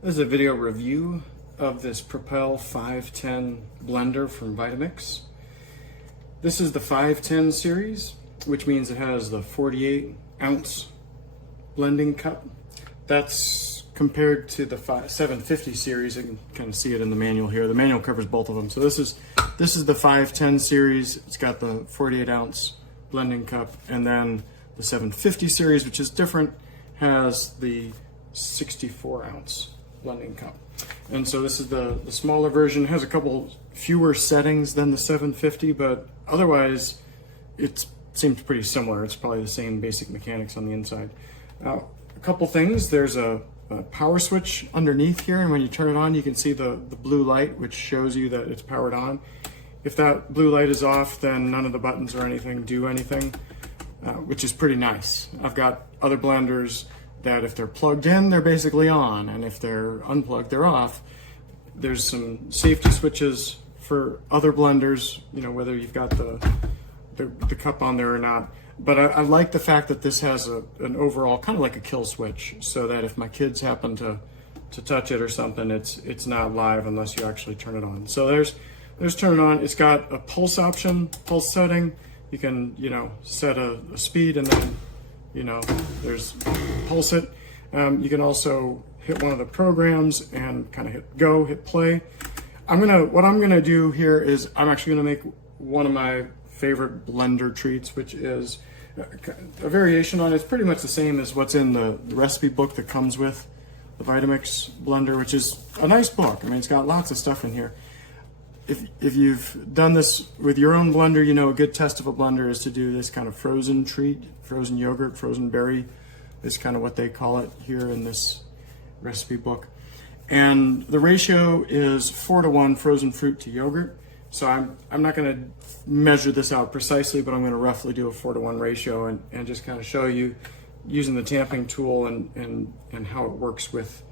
This is a video review of this Propel 510 blender from Vitamix. This is the 510 series, which means it has the 48 ounce blending cup. That's compared to the 750 series. You can kind of see it in the manual here. The manual covers both of them. So this is the 510 series. It's got the 48 ounce blending cup, and then the 750 series, which is different, has the 64 ounce blending cup. And so this is the smaller version. It has a couple fewer settings than the 750, but otherwise it seems pretty similar. It's probably the same basic mechanics on the inside. A couple things. There's a power switch underneath here, and when you turn it on you can see the blue light, which shows you that it's powered on. If that blue light is off, then none of the buttons or anything do anything, which is pretty nice. I've got other blenders that if they're plugged in, they're basically on, and if they're unplugged, they're off. There's some safety switches for other blenders, you know, whether you've got the cup on there or not. But I like the fact that this has an overall kind of like a kill switch, so that if my kids happen to touch it or something, it's not live unless you actually turn it on. So there's turn it on. It's got a pulse option, pulse setting. You can, you know, set a speed, and then, you know, there's pulse it. You can also hit one of the programs and kind of hit go, hit play. What I'm gonna do here is I'm actually gonna make one of my favorite blender treats, which is a variation on it. It's pretty much the same as what's in the recipe book that comes with the Vitamix blender, which is a nice book. I mean, it's got lots of stuff in here. If you've done this with your own blender, you know a good test of a blender is to do this kind of frozen treat, frozen yogurt, frozen berry is kind of what they call it here in this recipe book. And the ratio is 4:1 frozen fruit to yogurt. So I'm not going to measure this out precisely, but I'm going to roughly do a 4:1 ratio and just kind of show you using the tamping tool and how it works with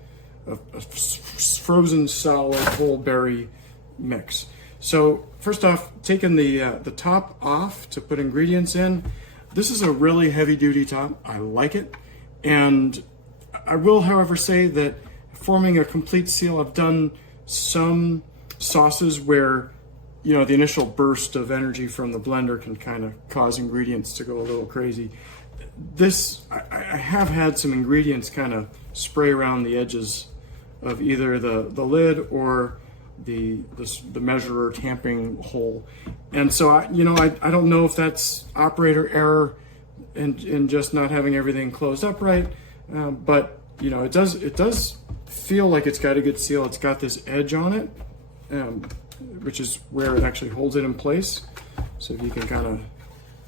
a frozen solid whole berry mix. So first off, taking the top off to put ingredients in. This is a really heavy duty top. I like it. And I will, however, say that forming a complete seal, I've done some sauces where, you know, the initial burst of energy from the blender can kind of cause ingredients to go a little crazy. This, I have had some ingredients kind of spray around the edges of either the lid or the measurer tamping hole. And so I don't know if that's operator error and just not having everything closed up right, but you know, it does feel like it's got a good seal. It's got this edge on it, which is where it actually holds it in place. So if you can kind of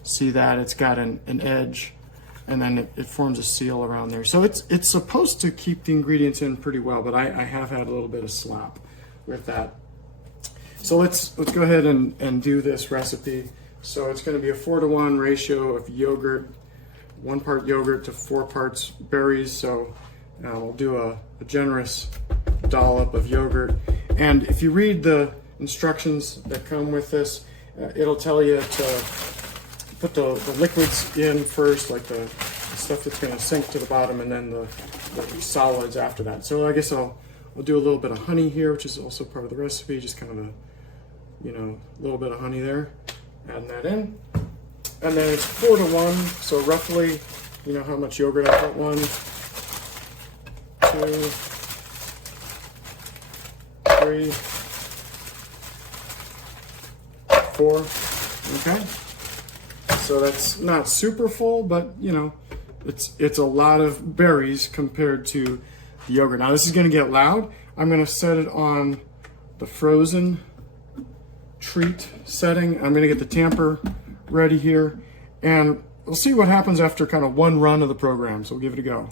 see that, it's got an edge, and then it forms a seal around there. So it's supposed to keep the ingredients in pretty well, but I have had a little bit of slop with that. So let's go ahead and do this recipe. So it's going to be a 4:1 ratio of yogurt, 1 part yogurt to 4 parts berries. So we'll do a generous dollop of yogurt. And if you read the instructions that come with this, it'll tell you to put the liquids in first, like the stuff that's going to sink to the bottom, and then the solids after that. So I guess I'll do a little bit of honey here, which is also part of the recipe, just kind of a little bit of honey there. Adding that in. And then it's 4:1, so roughly, you know how much yogurt I put. 1, 2, 3, 4. Okay. So that's not super full, but you know, it's a lot of berries compared to the yogurt. Now this is going to get loud. I'm going to set it on the frozen treat setting. I'm going to get the tamper ready here, and we'll see what happens after kind of one run of the program. So we'll give it a go.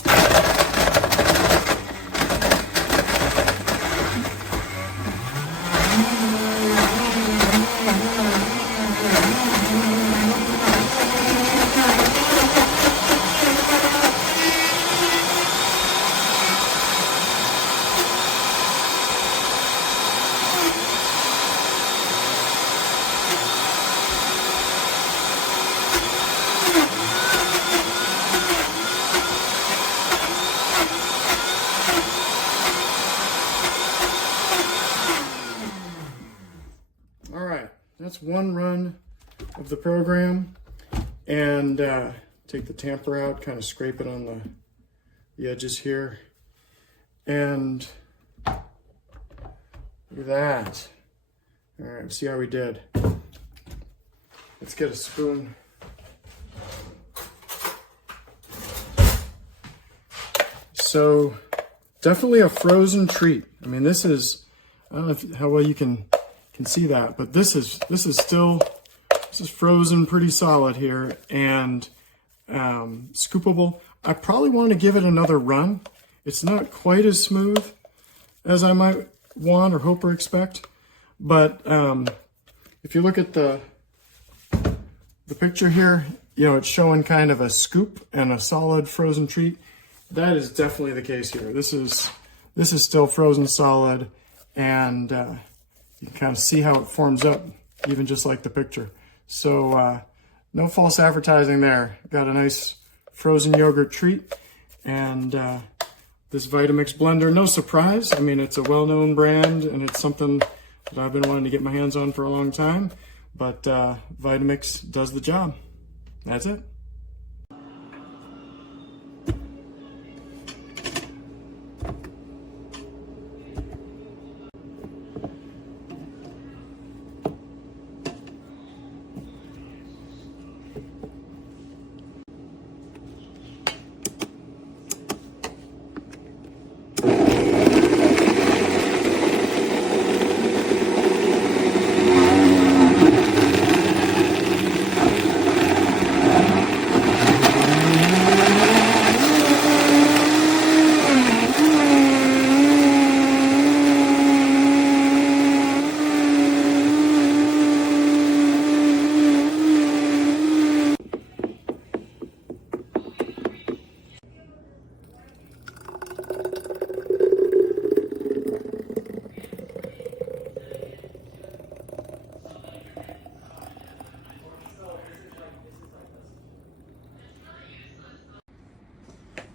It's one run of the program, and take the tamper out, kind of scrape it on the edges here, and look at that. All right, see how we did. Let's get a spoon. So definitely a frozen treat. I mean, this is, I don't know how well you can see that, but this is frozen pretty solid here, and scoopable. I probably want to give it another run. It's not quite as smooth as I might want or hope or expect, but if you look at the picture here, you know, it's showing kind of a scoop and a solid frozen treat. That is definitely the case here. This is still frozen solid, and you can kind of see how it forms up, even just like the picture. So no false advertising there. Got a nice frozen yogurt treat, and this Vitamix blender, no surprise. I mean, it's a well-known brand, and it's something that I've been wanting to get my hands on for a long time, but Vitamix does the job. That's it.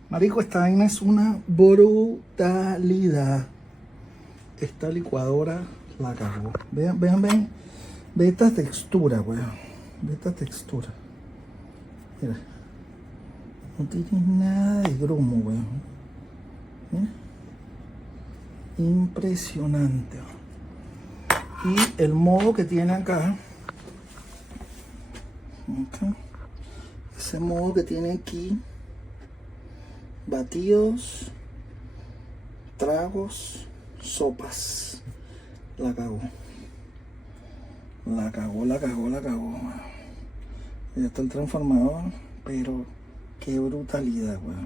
Marico, esta vaina es una brutalidad. Esta licuadora la cagó. Vean, vean. Ve esta textura, weón. Ve esta textura. Mira. No tiene nada de grumo, weón. Mira. Impresionante. Y el modo que tiene acá. Okay. Ese modo que tiene aquí. Batidos, tragos, sopas. La cagó. Ya está el transformador, pero qué brutalidad, weón.